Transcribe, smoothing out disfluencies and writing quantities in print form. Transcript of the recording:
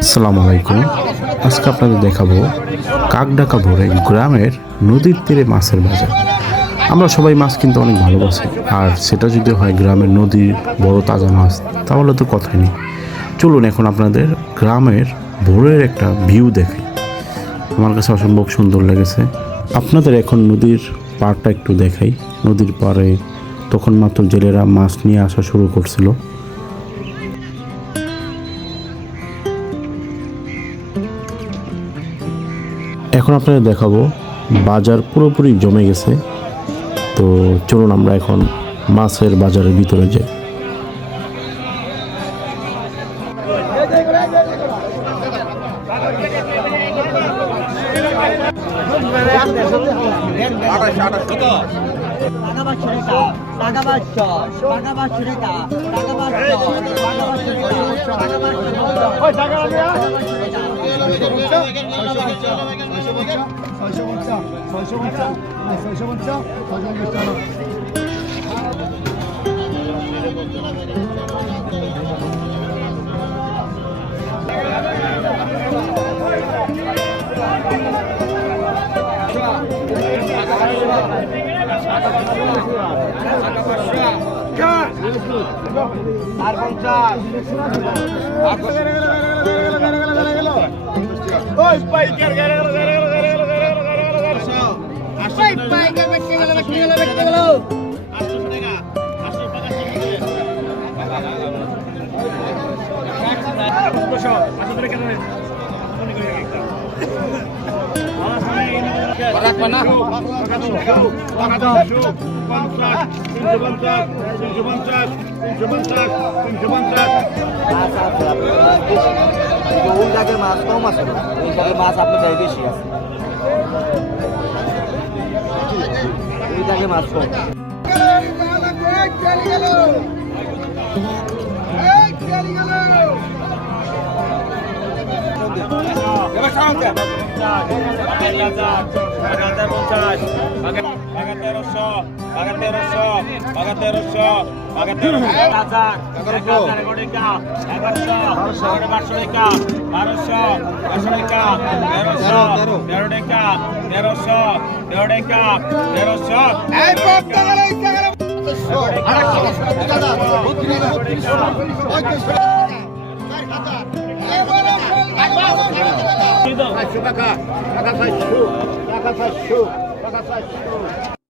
আসসালামু আলাইকুম। আজকে আপনাদের দেখাবো কাকডাকা ভোরে গ্রামের নদীর তীরে মাছের বাজার। আমরা সবাই মাছ কিনতে অনেক ভালোবাসি, আর সেটা যদি হয় গ্রামের নদীর বড় তাজা মাছ, তাহলে তো কথাই নেই। চলুন এখন আপনাদের গ্রামের ভোরের একটা ভিউ দেখাই। আমার কাছে অসম্ভব সুন্দর লেগেছে। আপনাদের এখন নদীর পাড়টা একটু দেখাই। নদীর পাড়ে তখন মাত্র জেলেরা মাছ নিয়ে আসা শুরু করছিল। এখন আপনাদের দেখাবো বাজার পুরোপুরি জমে গেছে। তো চলুন আমরা এখন মাছের বাজারের ভিতরে যাই। মাছ কম আছে, মাছ আপনি চাই বেশি আছে, মাছ কম।